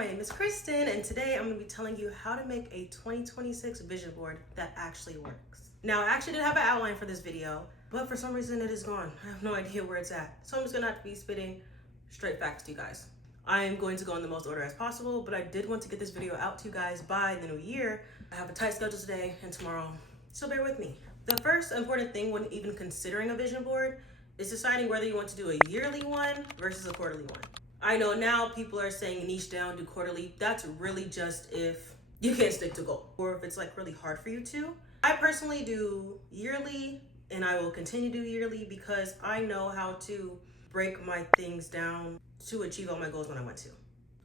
my name is Kristen, and today I'm going to be telling you how to make a 2026 vision board that actually works. Now, I actually did have an outline for this video, but for some reason it is gone. I have no idea where it's at. So I'm just going to have to be spitting straight facts to you guys. I am going to go in the most order as possible, but I did want to get this video out to you guys by the new year. I have a tight schedule today and tomorrow, so bear with me. The first important thing when even considering a vision board is deciding whether you want to do a yearly one versus a quarterly one. I know now people are saying niche down, do quarterly. That's really just if you can't stick to goal or if it's like really hard for you to. I personally do yearly, and I will continue to do yearly because I know how to break my things down to achieve all my goals when I want to,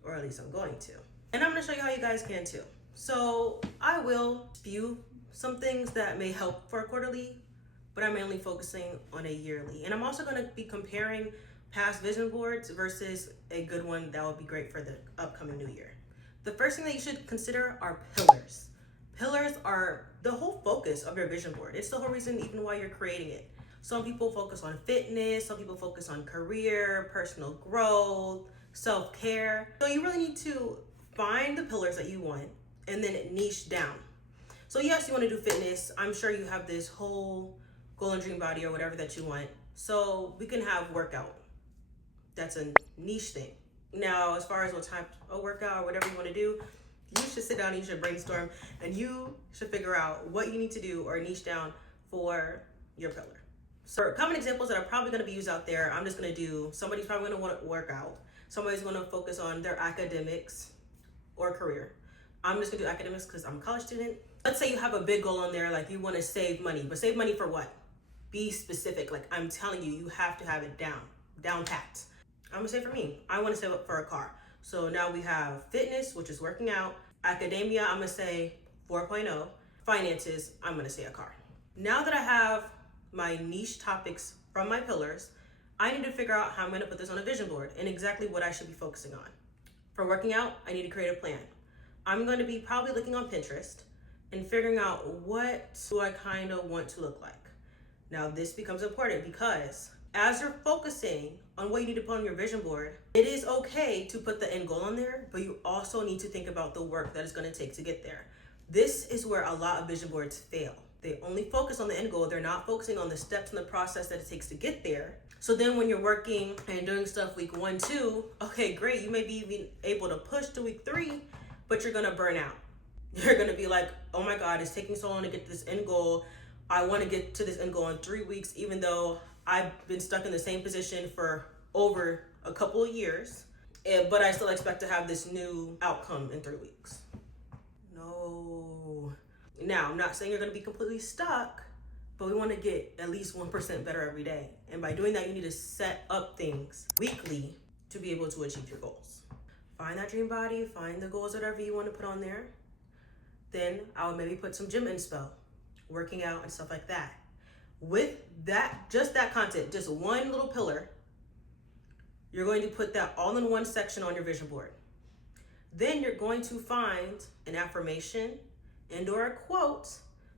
or at least I'm going to. And I'm gonna show you how you guys can too. So I will spew some things that may help for a quarterly, but I'm mainly focusing on a yearly. And I'm also gonna be comparing past vision boards versus a good one that would be great for the upcoming new year. The first thing that you should consider are pillars. Pillars are the whole focus of your vision board. It's the whole reason even why you're creating it. Some people focus on fitness, some people focus on career, personal growth, self-care. So you really need to find the pillars that you want and then niche down. So yes, you want to do fitness. I'm sure you have this whole goal and dream body or whatever that you want. So we can have workout. That's a niche thing. Now, as far as what type of workout or whatever you want to do, you should sit down and you should brainstorm and you should figure out what you need to do or niche down for your pillar. So common examples that are probably going to be used out there, I'm just going to do, somebody's probably going to want to work out. Somebody's going to focus on their academics or career. I'm just going to do academics because I'm a college student. Let's say you have a big goal on there, like you want to save money, but save money for what? Be specific. Like I'm telling you, you have to have it down pat. I'm gonna say for me, I want to save up for a car. So now we have fitness, which is working out. Academia, I'm gonna say 4.0. Finances, I'm gonna say a car. Now that I have my niche topics from my pillars, I need to figure out how I'm gonna put this on a vision board and exactly what I should be focusing on. For working out, I need to create a plan. I'm going to be probably looking on Pinterest and figuring out what do I kind of want to look like. Now this becomes important because as you're focusing on what you need to put on your vision board, it is okay to put the end goal on there, but you also need to think about the work that it's going to take to get there. This is where a lot of vision boards fail. They only focus on the end goal. They're not focusing on the steps and the process that it takes to get there. So then when you're working and doing stuff week 1, 2, okay, great. You may be even able to push to week 3, but you're going to burn out. You're going to be like, oh my God, it's taking so long to get to this end goal. I want to get to this end goal in 3 weeks, even though I've been stuck in the same position for over a couple of years, but I still expect to have this new outcome in 3 weeks. No. Now, I'm not saying you're going to be completely stuck, but we want to get at least 1% better every day. And by doing that, you need to set up things weekly to be able to achieve your goals. Find that dream body, find the goals, whatever you want to put on there. Then I would maybe put some gym inspo, working out and stuff like that. With that, just that content, just one little pillar, you're going to put that all in one section on your vision board. Then you're going to find an affirmation and or a quote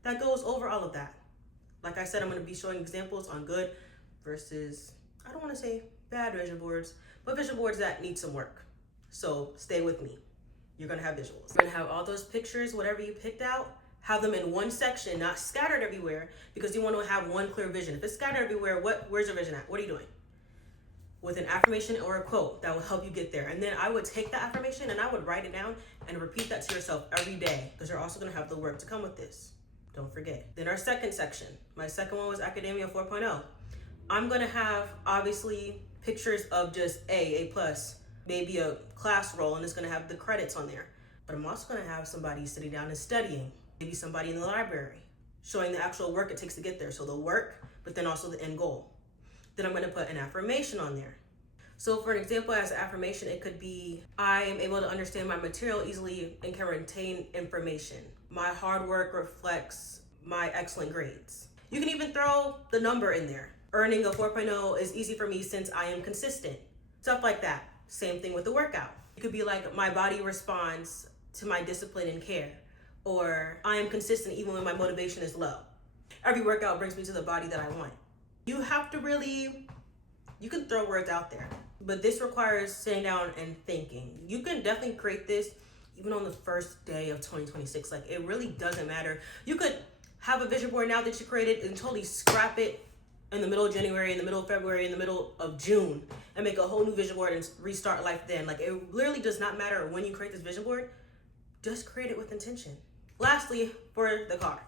that goes over all of that. Like I said, I'm going to be showing examples on good versus, I don't want to say bad vision boards, but vision boards that need some work. So stay with me. You're going to have visuals. You're going to have all those pictures, whatever you picked out, have them in one section, not scattered everywhere, because you want to have one clear vision. If it's scattered everywhere, where's your vision at? What are you doing? With an affirmation or a quote that will help you get there. And then I would take that affirmation and I would write it down and repeat that to yourself every day, because you're also going to have the work to come with this. Don't forget. Then our second section, my second one was Academia 4.0. I'm going to have obviously pictures of just A+, maybe a class role, and it's going to have the credits on there. But I'm also going to have somebody sitting down and studying. Maybe somebody in the library showing the actual work it takes to get there. So the work, but then also the end goal. Then I'm going to put an affirmation on there. So for an example, as an affirmation, it could be, I am able to understand my material easily and can retain information. My hard work reflects my excellent grades. You can even throw the number in there. Earning a 4.0 is easy for me since I am consistent. Stuff like that. Same thing with the workout. It could be like, my body responds to my discipline and care. Or I am consistent even when my motivation is low. Every workout brings me to the body that I want. You have to really, you can throw words out there, but this requires sitting down and thinking. You can definitely create this even on the first day of 2026. Like, it really doesn't matter. You could have a vision board now that you created and totally scrap it in the middle of January, in the middle of February, in the middle of June, and make a whole new vision board and restart life then. Like, it literally does not matter when you create this vision board. Just create it with intention. Lastly, for the car,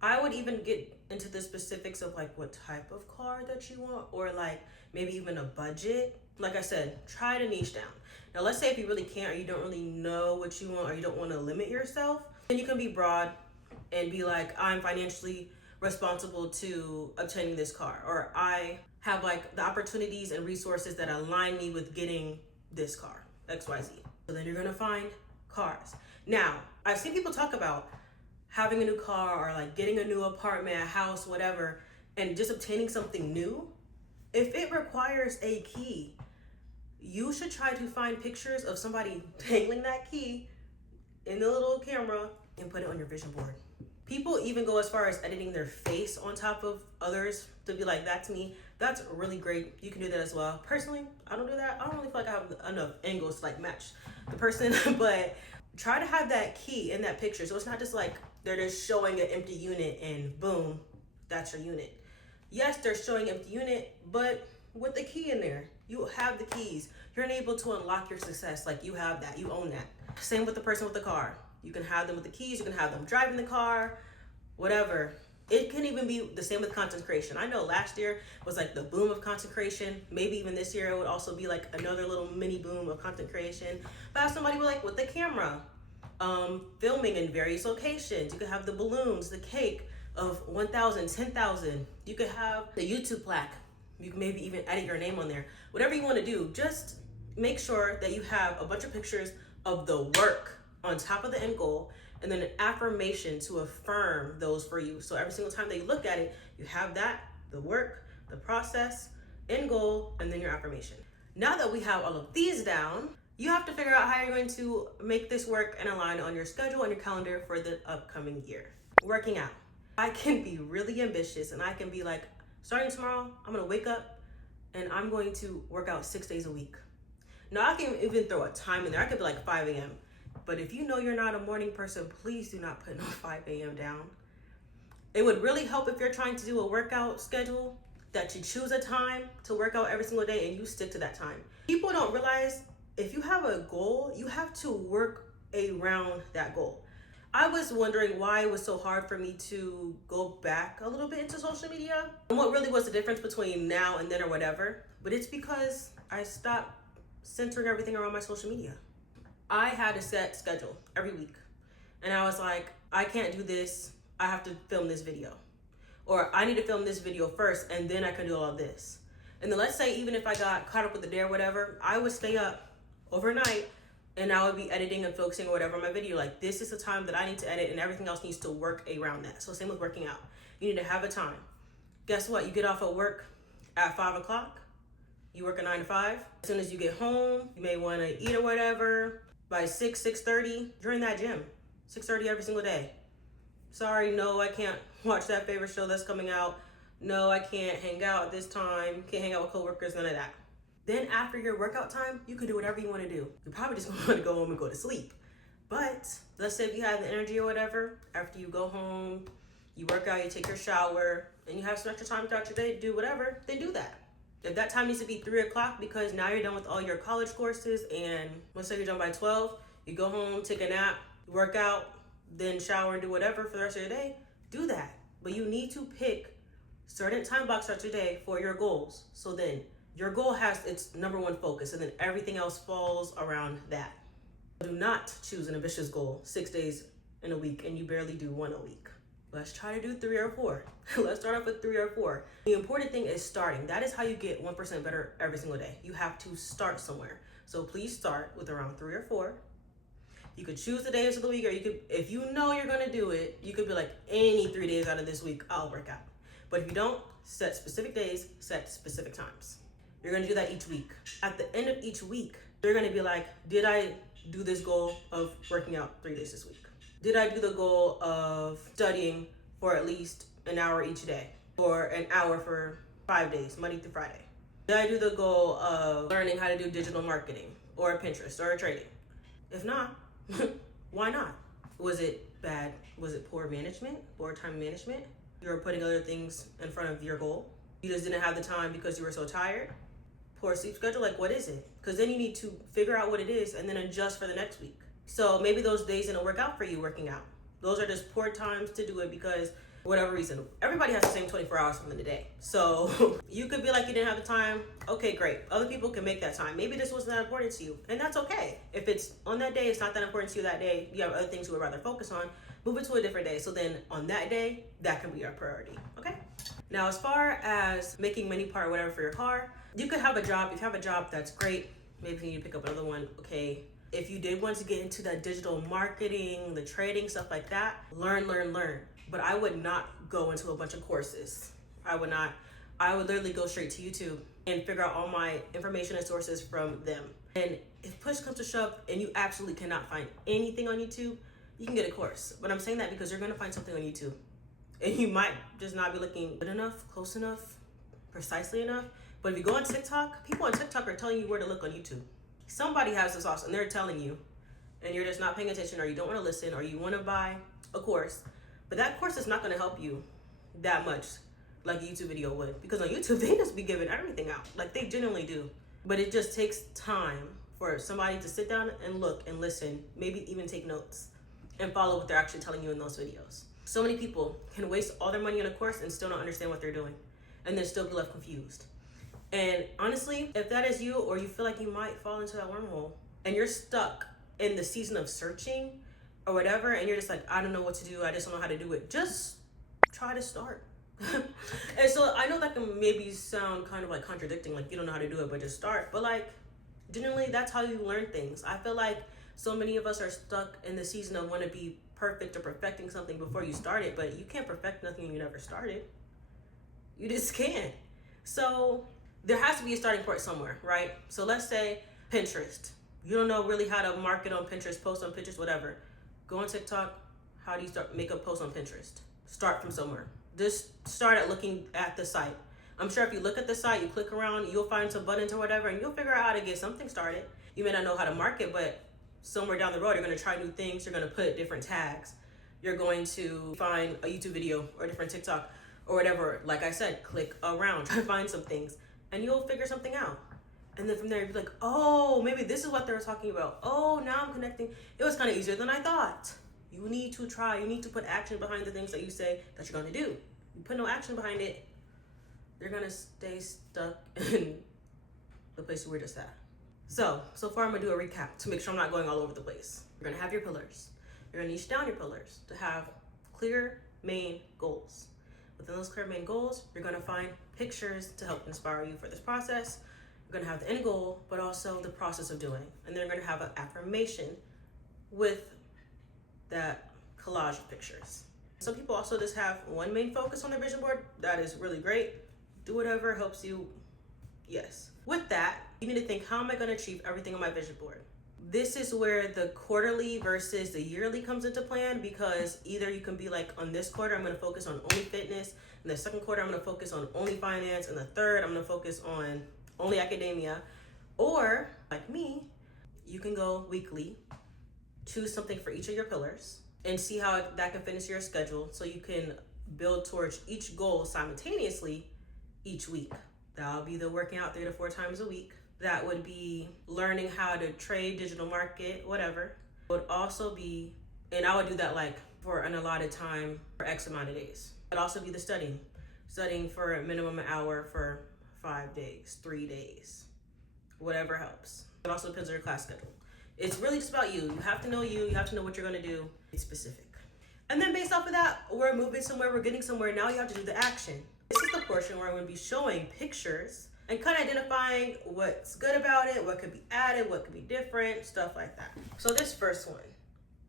I would even get into the specifics of like what type of car that you want, or like maybe even a budget. Like I said, try to niche down. Now, let's say if you really can't, or you don't really know what you want, or you don't want to limit yourself, then you can be broad and be like, I'm financially responsible to obtaining this car, or I have like the opportunities and resources that align me with getting this car, XYZ. So then you're gonna find cars. Now, I've seen people talk about having a new car, or like getting a new apartment, a house, whatever, and just obtaining something new. If it requires a key, you should try to find pictures of somebody dangling that key in the little camera and put it on your vision board. People even go as far as editing their face on top of others to be like, that's me. That's really great. You can do that as well. Personally, I don't do that. I don't really feel like I have enough angles to like match the person, but try to have that key in that picture. So it's not just like they're just showing an empty unit and boom, that's your unit. Yes, they're showing empty unit, but with the key in there, you have the keys. You're able to unlock your success. Like, you have that, you own that. Same with the person with the car. You can have them with the keys, you can have them driving the car, whatever. It can even be the same with content creation. I know last year was like the boom of content creation. Maybe even this year it would also be like another little mini boom of content creation. But have somebody with the camera, filming in various locations. You could have the balloons, the cake of 1,000, 10,000. You could have the YouTube plaque. You can maybe even edit your name on there. Whatever you want to do, just make sure that you have a bunch of pictures of the work on top of the end goal, and then an affirmation to affirm those for you. So every single time that you look at it, you have that, the work, the process, end goal, and then your affirmation. Now that we have all of these down, you have to figure out how you're going to make this work and align on your schedule and your calendar for the upcoming year. Working out. I can be really ambitious, and I can be like, starting tomorrow, I'm gonna wake up and I'm going to work out 6 days a week. Now, I can even throw a time in there. I could be like 5 a.m. But if you know you're not a morning person, please do not put no 5 a.m. down. It would really help if you're trying to do a workout schedule that you choose a time to work out every single day and you stick to that time. People don't realize if you have a goal, you have to work around that goal. I was wondering why it was so hard for me to go back a little bit into social media and what really was the difference between now and then or whatever. But it's because I stopped centering everything around my social media. I had a set schedule every week. And I was like, I can't do this. I have to film this video. Or I need to film this video first and then I can do all of this. And then let's say even if I got caught up with the day or whatever, I would stay up overnight and I would be editing and focusing or whatever on my video. Like, this is the time that I need to edit and everything else needs to work around that. So same with working out. You need to have a time. Guess what? You get off of work at 5 o'clock. You work a 9 to 5. As soon as you get home, you may want to eat or whatever. By 6:30, you're in that gym. 6:30 every single day. Sorry, no, I can't watch that favorite show that's coming out. No, I can't hang out at this time. Can't hang out with coworkers, none of that. Then after your workout time, you can do whatever you want to do. You're probably just going to want to go home and go to sleep. But let's say if you have the energy or whatever, after you go home, you work out, you take your shower, and you have some extra time throughout your day to do whatever, then do that. If that time needs to be 3 o'clock because now you're done with all your college courses and let's say you're done by 12, you go home, take a nap, work out, then shower and do whatever for the rest of your day, do that. But you need to pick certain time blocks throughout your day for your goals. So then your goal has its number one focus and then everything else falls around that. Do not choose an ambitious goal 6 days in a week and you barely do 1 a week. Let's try to do 3 or 4. Let's start off with 3 or 4. The important thing is starting. That is how you get 1% better every single day. You have to start somewhere. So please start with around 3 or 4. You could choose the days of the week, or you could, if you know you're gonna do it, you could be like, any 3 days out of this week, I'll work out. But if you don't, set specific days, set specific times. You're gonna do that each week. At the end of each week, you're gonna be like, did I do this goal of working out 3 days this week? Did I do the goal of studying for at least an hour each day, or an hour for 5 days, Monday through Friday? Did I do the goal of learning how to do digital marketing or Pinterest or trading? If not, why not? Was it bad? Was it poor management, poor time management? You were putting other things in front of your goal. You just didn't have the time because you were so tired. Poor sleep schedule, like what is it? Because then you need to figure out what it is and then adjust for the next week. So maybe those days didn't work out for you working out. Those are just poor times to do it because for whatever reason, everybody has the same 24 hours within the day. So you could be like you didn't have the time. Okay, great. Other people can make that time. Maybe this wasn't that important to you, and that's okay. If it's on that day, it's not that important to you that day, you have other things you would rather focus on, move it to a different day. So then on that day, that can be your priority, okay? Now, as far as making money part or whatever for your car, you could have a job. If you have a job, that's great. Maybe you need to pick up another one, okay? If you did want to get into that digital marketing, the trading, stuff like that, learn. But I would not go into a bunch of courses. I would not. I would literally go straight to YouTube and figure out all my information and sources from them. And if push comes to shove and you absolutely cannot find anything on YouTube, you can get a course. But I'm saying that because you're gonna find something on YouTube. And you might just not be looking good enough, close enough, precisely enough. But if you go on TikTok, people on TikTok are telling you where to look on YouTube. Somebody has the sauce and they're telling you, and you're just not paying attention, or you don't want to listen, or you want to buy a course. But that course is not going to help you that much like a YouTube video would. Because on YouTube, they just be giving everything out. Like they genuinely do. But it just takes time for somebody to sit down and look and listen, maybe even take notes and follow what they're actually telling you in those videos. So many people can waste all their money on a course and still not understand what they're doing and then still be left confused. And honestly, if that is you, or you feel like you might fall into that wormhole and you're stuck in the season of searching or whatever, and you're just like, I don't know what to do, I just don't know how to do it, just try to start. And so I know that can maybe sound kind of like contradicting, like you don't know how to do it, but just start. But like, generally, that's how you learn things. I feel like so many of us are stuck in the season of want to be perfect or perfecting something before you start it, but you can't perfect nothing you never started. You just can't. So there has to be a starting point somewhere, right? So let's say Pinterest. You don't know really how to market on Pinterest, post on Pinterest, whatever. Go on TikTok. How do you make a post on Pinterest? Start from somewhere. Just start at looking at the site. I'm sure if you look at the site, you click around, you'll find some buttons or whatever, and you'll figure out how to get something started. You may not know how to market, but somewhere down the road, you're going to try new things. You're going to put different tags. You're going to find a YouTube video or a different TikTok or whatever. Like I said, click around, try to find some things, and you'll figure something out. And then from there, you'll be like, oh, maybe this is what they were talking about. Oh, now I'm connecting. It was kind of easier than I thought. You need to try. You need to put action behind the things that you say that you're going to do. You put no action behind it, you're going to stay stuck in the place you were just at. So far I'm going to do a recap to make sure I'm not going all over the place. You're going to have your pillars. You're going to niche down your pillars to have clear main goals. Within those clear main goals, you're going to find pictures to help inspire you for this process. You're going to have the end goal, but also the process of doing. And then you're going to have an affirmation with that collage of pictures. Some people also just have one main focus on their vision board. That is really great. Do whatever helps you. Yes. With that, you need to think, how am I going to achieve everything on my vision board? This is where the quarterly versus the yearly comes into plan, because either you can be like, on this quarter, I'm going to focus on only fitness. In the second quarter, I'm going to focus on only finance. In the third, I'm going to focus on only academia. Or, like me, you can go weekly, choose something for each of your pillars, and see how that can fit into your schedule so you can build towards each goal simultaneously each week. That'll be the working out 3 to 4 times a week. That would be learning how to trade, digital market, whatever. It would also be, and I would do that like for an allotted time for X amount of days. It would also be the studying for a minimum hour for 5 days, 3 days, whatever helps. It also depends on your class schedule. It's really just about you. You have to know you. You have to know what you're going to do. It's specific. And then based off of that, we're moving somewhere. We're getting somewhere. Now you have to do the action. This is the portion where I'm going to be showing pictures and kind of identifying what's good about it, what could be added, what could be different, stuff like that. So this first one,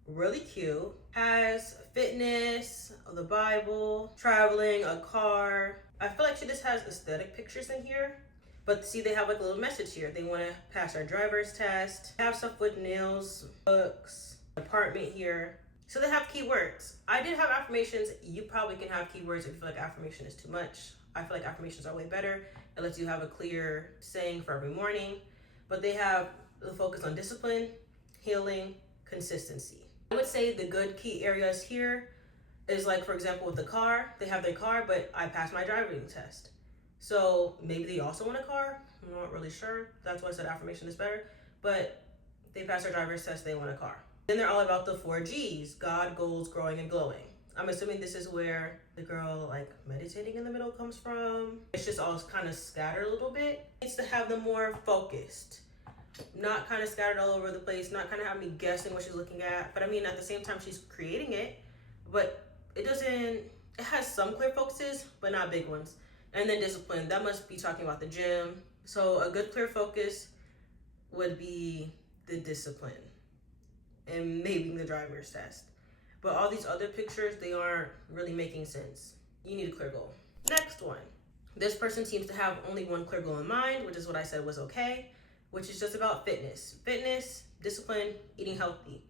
really cute, has fitness, the Bible, traveling, a car. I feel like she just has aesthetic pictures in here. But see, they have like a little message here. They want to pass our driver's test, have stuff with nails, books, apartment here. So they have keywords. I did have affirmations. You probably can have keywords if you feel like affirmation is too much. I feel like affirmations are way better. It lets you have a clear saying for every morning. But they have the focus on discipline, healing, consistency. I would say the good key areas here is like, for example, with the car, they have their car, but I passed my driving test. So maybe they also want a car. I'm not really sure. That's why I said affirmation is better. But they passed their driver's test, they want a car. Then they're all about the 4 G's: God, goals, growing, and glowing. I'm assuming this is where the girl like meditating in the middle comes from. It's just all kind of scattered a little bit. It needs to have them more focused, not kind of scattered all over the place, not kind of have me guessing what she's looking at. But I mean, at the same time, she's creating it, but it has some clear focuses, but not big ones. And then discipline, that must be talking about the gym. So a good clear focus would be the discipline and maybe the driver's test. But all these other pictures, they aren't really making sense. You need a clear goal. Next one. This person seems to have only one clear goal in mind, which is what I said was okay, which is just about fitness. Fitness, discipline, eating healthy.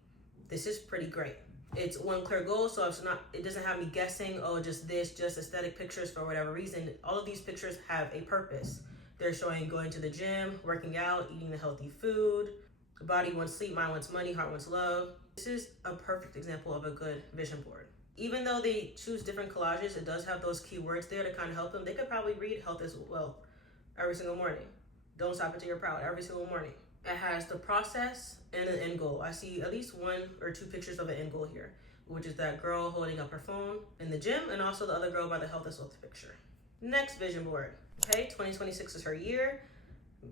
This is pretty great. It's one clear goal, so it doesn't have me guessing, oh, just aesthetic pictures for whatever reason. All of these pictures have a purpose. They're showing going to the gym, working out, eating the healthy food. The body wants sleep, mind wants money, heart wants love. This is a perfect example of a good vision board. Even though they choose different collages, it does have those keywords there to kind of help them. They could probably read health is wealth every single morning. Don't stop until you're proud every single morning. It has the process and an end goal. I see at least 1 or 2 pictures of an end goal here, which is that girl holding up her phone in the gym and also the other girl by the health is wealth picture. Next vision board. Okay, 2026 is her year.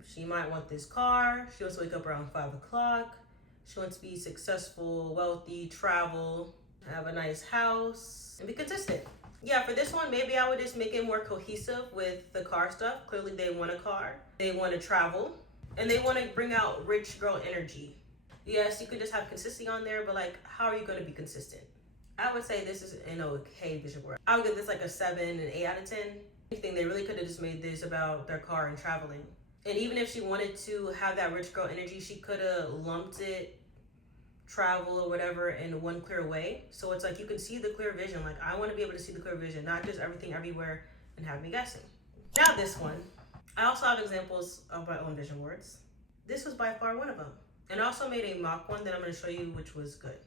She might want this car. She wants to wake up around 5 o'clock. She wants to be successful, wealthy, travel, have a nice house, and be consistent. Yeah, for this one, maybe I would just make it more cohesive with the car stuff. Clearly, they want a car. They want to travel. And they want to bring out rich girl energy. Yes, you could just have consistency on there, but like, how are you going to be consistent? I would say this is an okay vision board. I would give this like a 7 and 8 out of 10. I think they really could have just made this about their car and traveling. And even if she wanted to have that rich girl energy, she could have lumped it, travel or whatever, in one clear way. So it's like you can see the clear vision. Like, I want to be able to see the clear vision, not just everything everywhere and have me guessing. Now this one. I also have examples of my own vision boards. This was by far one of them. And I also made a mock one that I'm going to show you, which was good.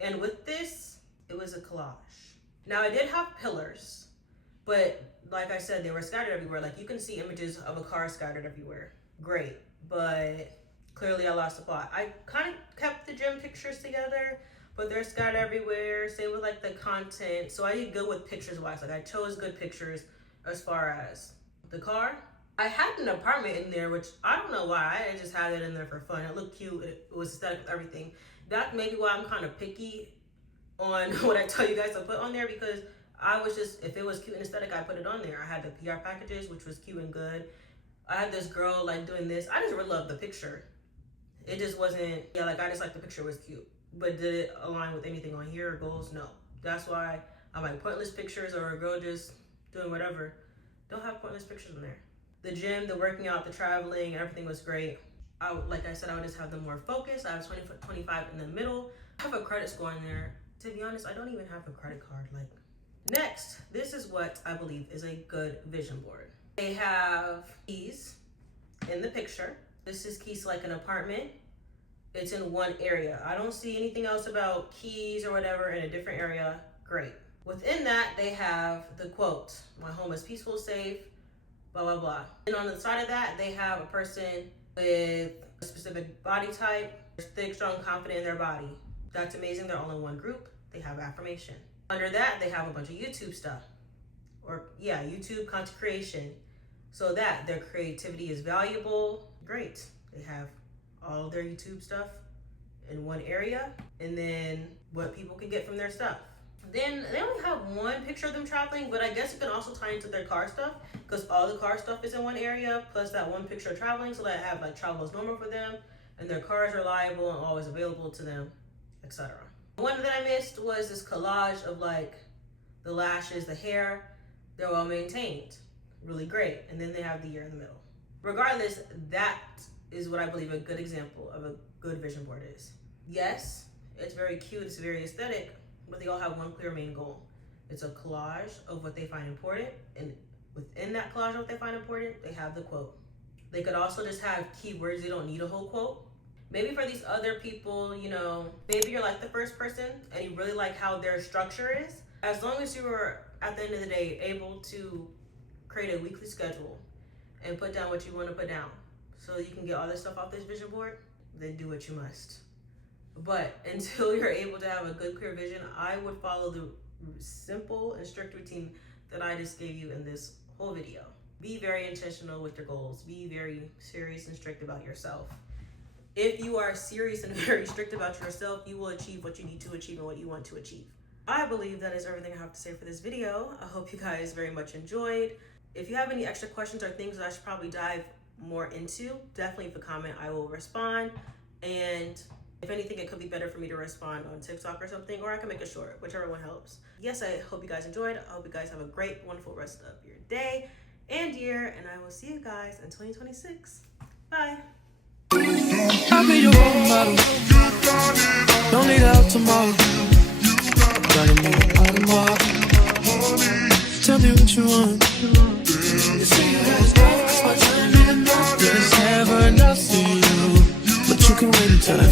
And with this, it was a collage. Now I did have pillars, but like I said, they were scattered everywhere. Like, you can see images of a car scattered everywhere. Great. But clearly I lost the plot. I kind of kept the gym pictures together, but they're scattered everywhere. Same with like the content. So I did good with pictures wise. Like, I chose good pictures as far as the car. I had an apartment in there, which I don't know why. I just had it in there for fun. It looked cute. It was aesthetic with everything. That may be why I'm kind of picky on what I tell you guys to put on there, because I was just, if it was cute and aesthetic, I put it on there. I had the PR packages, which was cute and good. I had this girl like doing this. I just really loved the picture. It just wasn't, I just like the picture was cute. But did it align with anything on here or goals? No. That's why I'm like, pointless pictures or a girl just doing whatever. Don't have pointless pictures in there. The gym, the working out, the traveling, everything was great. Like I said, I would just have them more focused. I have 25 in the middle. I have a credit score in there. To be honest, I don't even have a credit card. Next, this is what I believe is a good vision board. They have keys in the picture. This is keys to like an apartment. It's in one area. I don't see anything else about keys or whatever in a different area. Great. Within that, they have the quote, "My home is peaceful, safe, blah, blah, blah." And on the side of that, they have a person with a specific body type, thick, strong, confident in their body. That's amazing. They're all in one group. They have affirmation. Under that, they have a bunch of YouTube stuff. YouTube content creation. So that their creativity is valuable. Great. They have all of their YouTube stuff in one area. And then what people can get from their stuff. Then they only have one picture of them traveling, but I guess it can also tie into their car stuff, because all the car stuff is in one area, plus that one picture of traveling, so that I have like travel is normal for them, and their car is reliable and always available to them, etc. One that I missed was this collage of like the lashes, the hair. They're well maintained, really great, and then they have the year in the middle. Regardless, that is what I believe a good example of a good vision board is. Yes, it's very cute, it's very aesthetic, but they all have one clear main goal. It's a collage of what they find important and within that collage what they find important, they have the quote. They could also just have keywords. They don't need a whole quote. Maybe for these other people, you know, maybe you're like the first person and you really like how their structure is. As long as you are, at the end of the day, able to create a weekly schedule and put down what you want to put down so you can get all this stuff off this vision board, then do what you must. But until you're able to have a good, clear vision, I would follow the simple and strict routine that I just gave you in this whole video. Be very intentional with your goals. Be very serious and strict about yourself. If you are serious and very strict about yourself, you will achieve what you need to achieve and what you want to achieve. I believe that is everything I have to say for this video. I hope you guys very much enjoyed. If you have any extra questions or things that I should probably dive more into, definitely leave a comment. I will respond. And if anything, it could be better for me to respond on TikTok or something, or I can make a short, whichever one helps. Yes, I hope you guys enjoyed. I hope you guys have a great, wonderful rest of your day and year, and I will see you guys in 2026. Bye. I'll be your role model. Don't need help tomorrow. Gotta move out of my. Tell me what you want. You say you got enough, 'cause my time ain't enough. There's never enough for you, but you can wait until I